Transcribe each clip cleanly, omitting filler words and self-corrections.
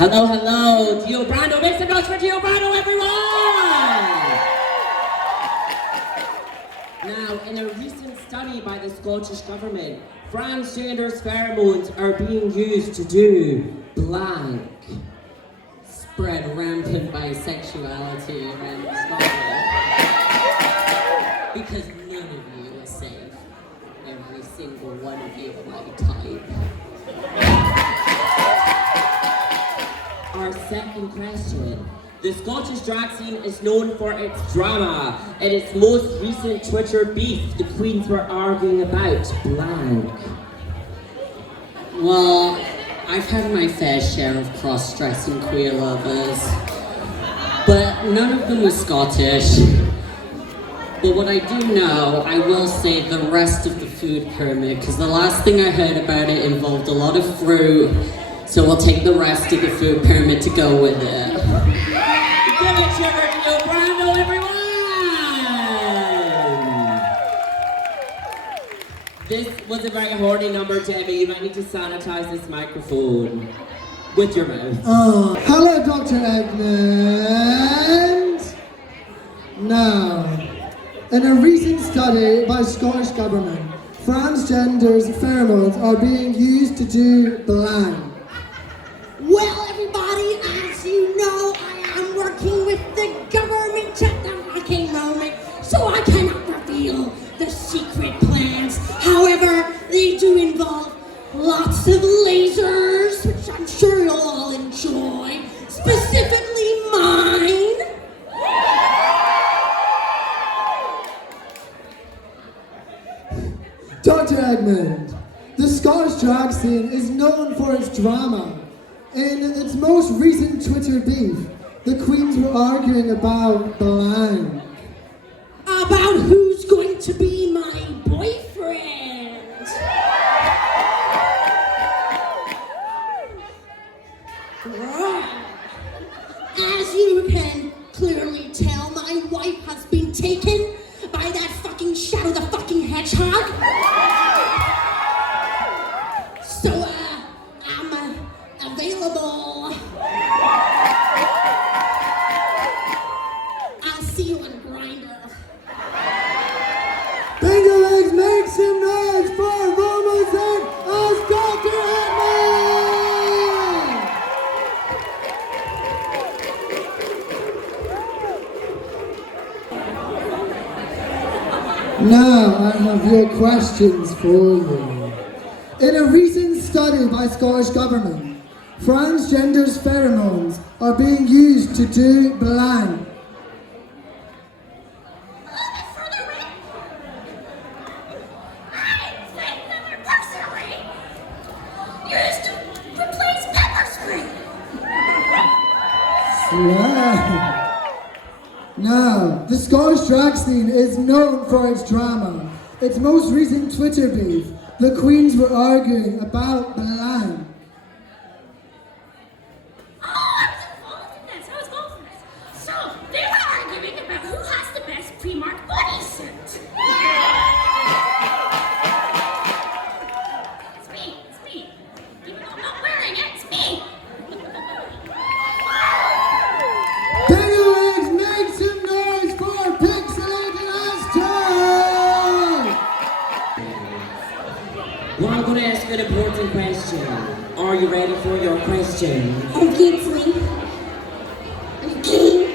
Hello, hello, Gio Brando. Make some noise for Gio Brando, everyone! Now, in a recent study by the Scottish Government, transgender's pheromones are being used to do blank. Spread rampant bisexuality around Scotland. Because none of you are safe. Every single one of you are my type. Our second question. The Scottish drag scene is known for its drama. In its most recent Twitter beef, the queens were arguing about blank. Well, I've had my fair share of cross-dressing queer lovers, but none of them were Scottish. But what I do know, I will say the rest of the food pyramid, because the last thing I heard about it involved a lot of fruit, so we'll take the rest of the food pyramid to go with it. Give it to Gio Brando, everyone! This was a very horny number, Debbie. You might need to sanitize this microphone with your mouth. Hello, Dr. Edmund. Now, in a recent study by Scottish Government, transgenders' pheromones are being used to do blank. Well, everybody, as you know, I am working with the government at the fucking moment, so I cannot reveal the secret plans. However, they do involve lots of lasers, which I'm sure you'll all enjoy, specifically mine. Dr. Edmund, the Scottish drag scene is known for its drama. In its most recent Twitter beef, the queens were arguing about blank. About who's going to be my boyfriend. As you can clearly tell, my wife has been taken by that fucking Shadow the fucking Hedgehog. So, I'm available. I'll see you on Grindr. Bingo Legs, make some noise for Roma's as Dr. Edmund! Now I have your questions for you. In a recent study by Scottish Government, transgenders' pheromones are being used to do blank. Used to replace pepper spray. Now, the Scottish drag scene is known for its drama. Its most recent Twitter beef, the queens were arguing about blank. Oh, I was involved in this. I was involved in this. So, they were arguing about who has the best pre-marked bodysuit. It's me. It's me. Even though I'm not wearing it, it's me. Bingo Legs, make some noise for Pixelated Aztec! Well, I'm going to ask you an important question. Are you ready for your question? Obviously. Okay.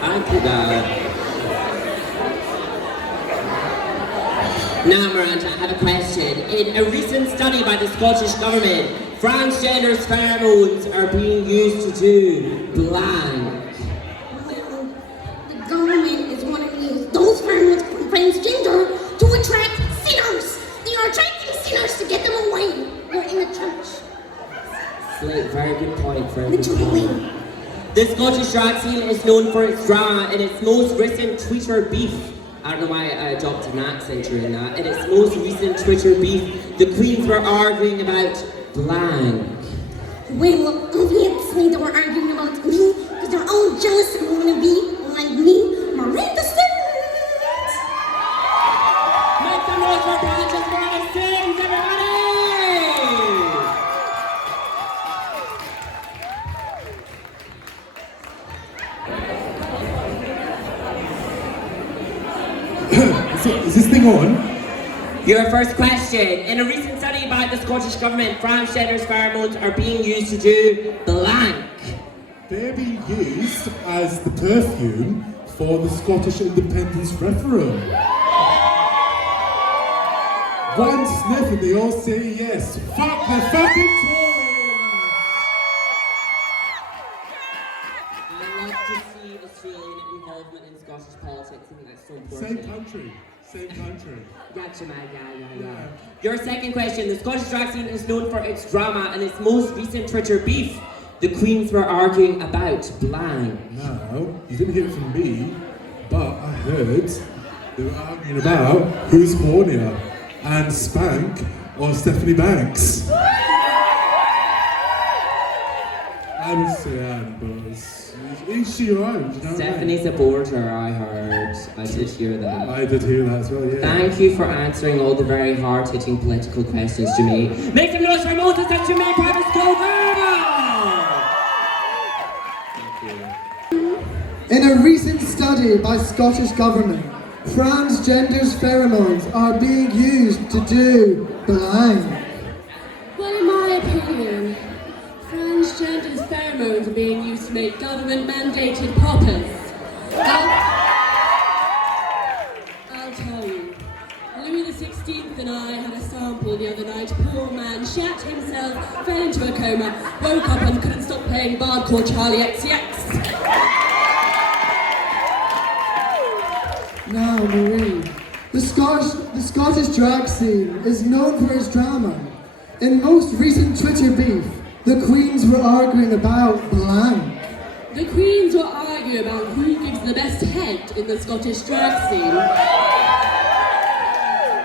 Thank you, God. Now, Miranda, I have a question. In a recent study by the Scottish Government, transgenders' pheromones are being used to do blank. Well, the government is wanting to use those pheromones from transgender to attract sinners. They are attracting sinners to get them away. We're in the church. Slate, very good point, very good Literally. point. The Scottish drag scene is known for its drama. In its most recent Twitter beef, I don't know why I adopted an accent during that. In its most recent Twitter beef, the queens were arguing about blank. Well, obviously they were arguing about me because they're all jealous and want to be like me, Miranda Sings. Make some noise for Miranda Sings, everybody! moving on. Your first question. In a recent study by the Scottish Government, transgenders' pheromones are being used to do blank. They're being used as the perfume for the Scottish independence referendum. One sniff and they all say yes. Fuck the fucking Tories! I love to see Australian involvement in Scottish politics. I think that's so important. Same country. Same country. Gotcha, man. Yeah. Your second question. The Scottish drag scene is known for its drama and its most recent Twitter beef. The Queens were arguing about blank. Now, you didn't hear it from me, but I heard they were arguing about who's hornier, Anne Spank or Stephanie Banks. I would say Anne, but is she right? You know Stephanie's a border, I heard. I did hear that. I did hear that as well, yeah. Thank you for answering all the very hard-hitting political questions, Jimmy. Make some noise for Moses and Jimmy Private School Girl! In a recent study by Scottish Government, transgenders' pheromones are being used to do blank. Well, in my opinion, transgenders' pheromones are being used to make government-mandated poppers. I'll tell you, Louis XVI and I had a sample the other night. Poor man shat himself, fell into a coma, woke up and couldn't stop playing bard called Charlie XCX. Now, Marie, the Scottish drag scene is known for its drama. In most recent Twitter beef, the Queens were arguing about blank. The Queens will argue about who gives the best head in the Scottish drag scene.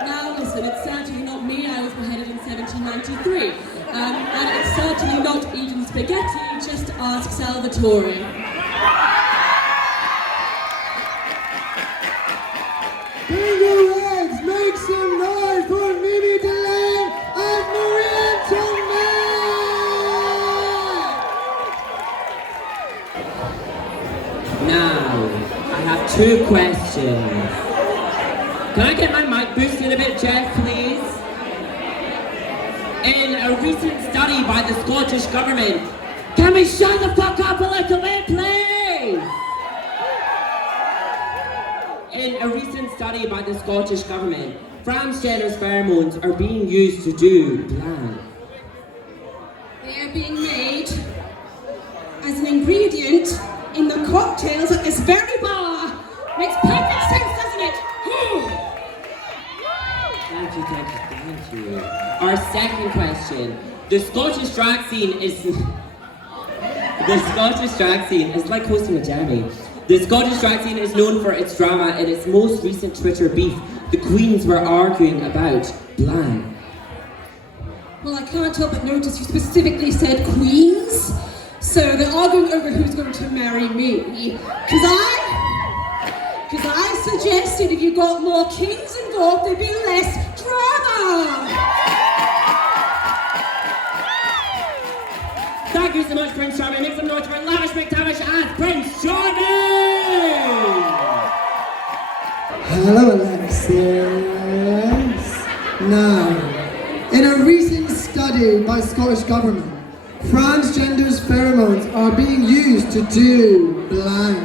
Now listen, it's certainly not me, I was beheaded in 1793. And it's certainly not eating spaghetti, just ask Salvatore. Bring your heads, make some noise for Mimi Delane and Marie Antoinette! Now, I have two questions. Can I get my mic boosted a bit, Jeff, please? In a recent study by the Scottish Government, can we shut the fuck up a little bit, please? In a recent study by the Scottish Government, transgenders' pheromones are being used to do blank. They are being made as an ingredient in the cocktails at this very bar. Makes perfect sense, doesn't it? Thank you. Our second question. The Scottish drag scene is like hosting a jammy. The Scottish drag scene is known for its drama. In its most recent Twitter beef, the Queens were arguing about blank. Well, I can't help but notice you specifically said queens. So they're arguing over who's going to marry me. Because I suggested if you got more kings involved, there'd be less drama. Thank you so much, Prince Charming. Make some noise for Lavish McTavish and Prince Charming! Hello, Alexis. Now, in a recent study by Scottish Government, transgenders' pheromones are being used to do blank.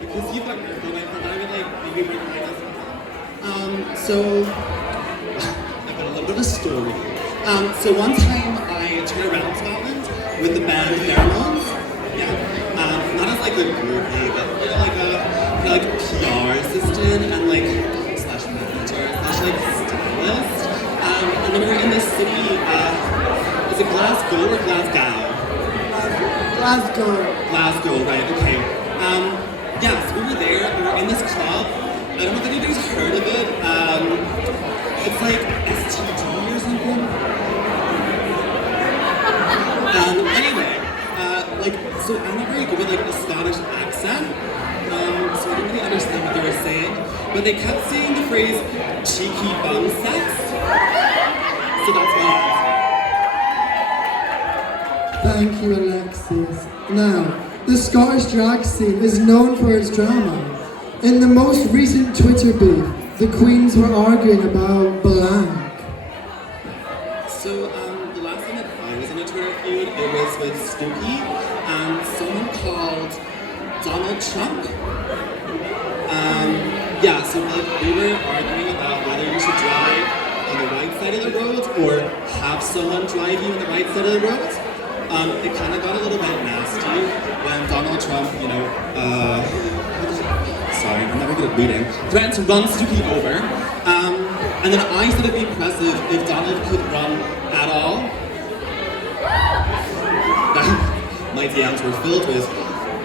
Because you've got your phone, I thought I would like maybe bring mine as well. So I've got a little bit of a story. So one time I toured around Scotland with the band Pheromones. Yeah. Not as like a groupie, but like a PR assistant and like slash manager slash like stylist. And then we were in this city. Is it Glasgow or Glasgow? Glasgow, right, okay. Yeah, so we were there, we were in this club. I don't know if anybody's heard of it. It's like STD or something. Anyway, so I'm not very good with like a Scottish accent. So I didn't really understand what they were saying. But they kept saying the phrase cheeky bum sex. So that's my answer. Thank you, Alexis. Now, the Scottish drag scene is known for its drama. In the most recent Twitter beef, the queens were arguing about blank. So, the last time that I was in a Twitter feud, it was with Stooky and someone called Donald Trump. Yeah, so like we were arguing about whether you should drive on the right side of the road or have someone drive you on the right side of the road. It kind of got a little bit nasty when Donald Trump, sorry, I'm never good at reading, threatened to run Stooky over. And then I said it'd be impressive if Donald could run at all. My DMs were filled with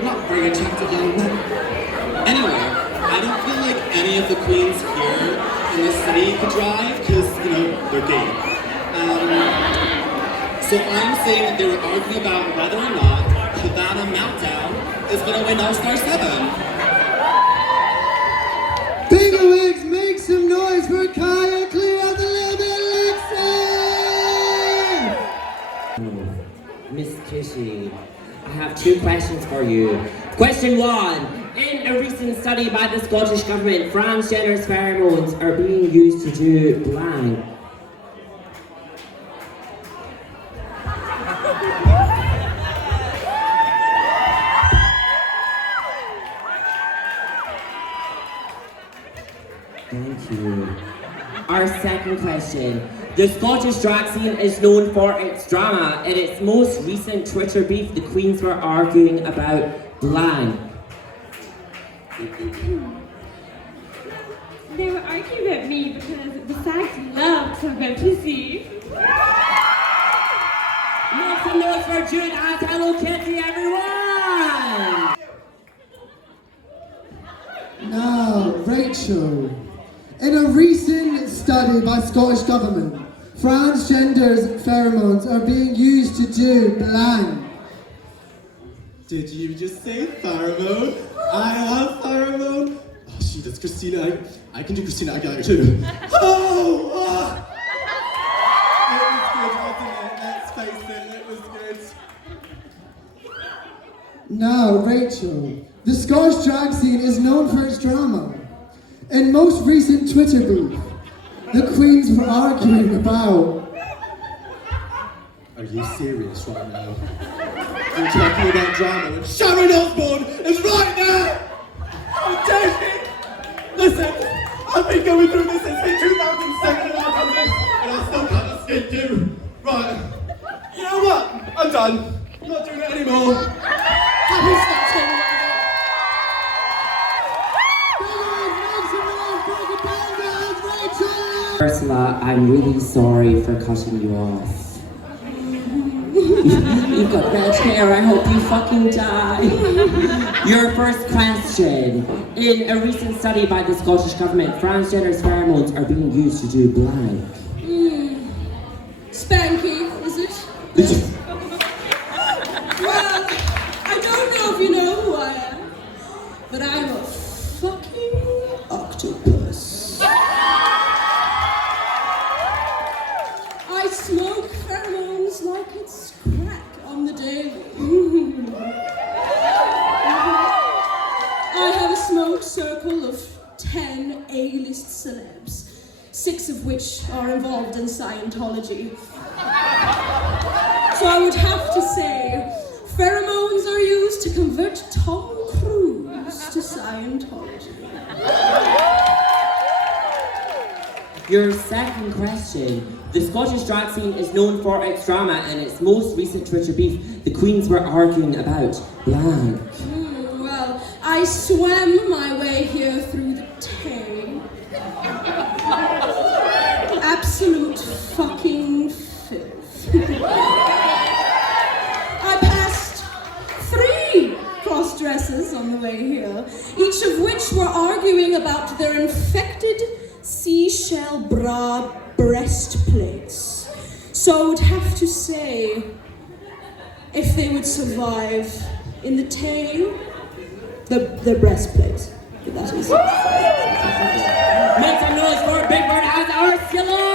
not very attractive young men. Anyway, I don't feel like any of the queens here in the city could drive because, they're gay. So I'm saying that they were arguing about whether or not Havana Meltdown is going to win All-Star 7. Bigwigs, make some noise for Kaya Clear of the Limit Elixir! Miss Kishy, I have two questions for you. Question one. In a recent study by the Scottish Government, transgender's pheromones are being used to do blank. Thank you. Our second question. The Scottish drag scene is known for its drama. In its most recent Twitter beef, the queens were arguing about blank. They were arguing about me because the fact love to go to see. Make some noise for Jude and Hello Kitty, everyone! Now, Rachel. In a recent study by Scottish Government, transgenders' pheromones are being used to do blank. Did you just say pheromone? I love pheromone. Oh, she does Christina. I can do Christina Aguilera too. Oh! It was good, wasn't it? Let's face it, it was good. Now, Rachel. The Scottish drag scene is known for its drama. In most recent Twitter beef, the queens were arguing about... Are you serious right now? You're talking about drama when Sharon Osbourne is right there! I'm joking! Listen, I've been going through this since 2007 and I've done this, and I still can't escape you. Right. You know what? I'm done. I'm not doing it anymore. Happy Snatch. Ursula, I'm really sorry for cutting you off. You've got red hair, I hope you fucking die. Your first question. In a recent study by the Scottish Government, transgender's pheromones are being used to do blank. Spanky, is it? Well, I don't know if you know who I am, but I'm a fucking octopus. I smoke pheromones like it's crack on the daily. I have a smoke circle of 10 A-list celebs, 6 of which are involved in Scientology. So I would have to say, pheromones are used to convert Tom Cruise to Scientology. Your second question. The Scottish drag scene is known for its drama. In its most recent Twitter beef, the queens were arguing about blank. Well, I swam my way here through the Tay. Absolute fucking filth. I passed 3 cross-dressers on the way here, each of which were arguing about their infected seashell bra breastplates. So I would have to say, if they would survive in the tail, the breastplate. That is. Make some noise for Big Bird and Ursula!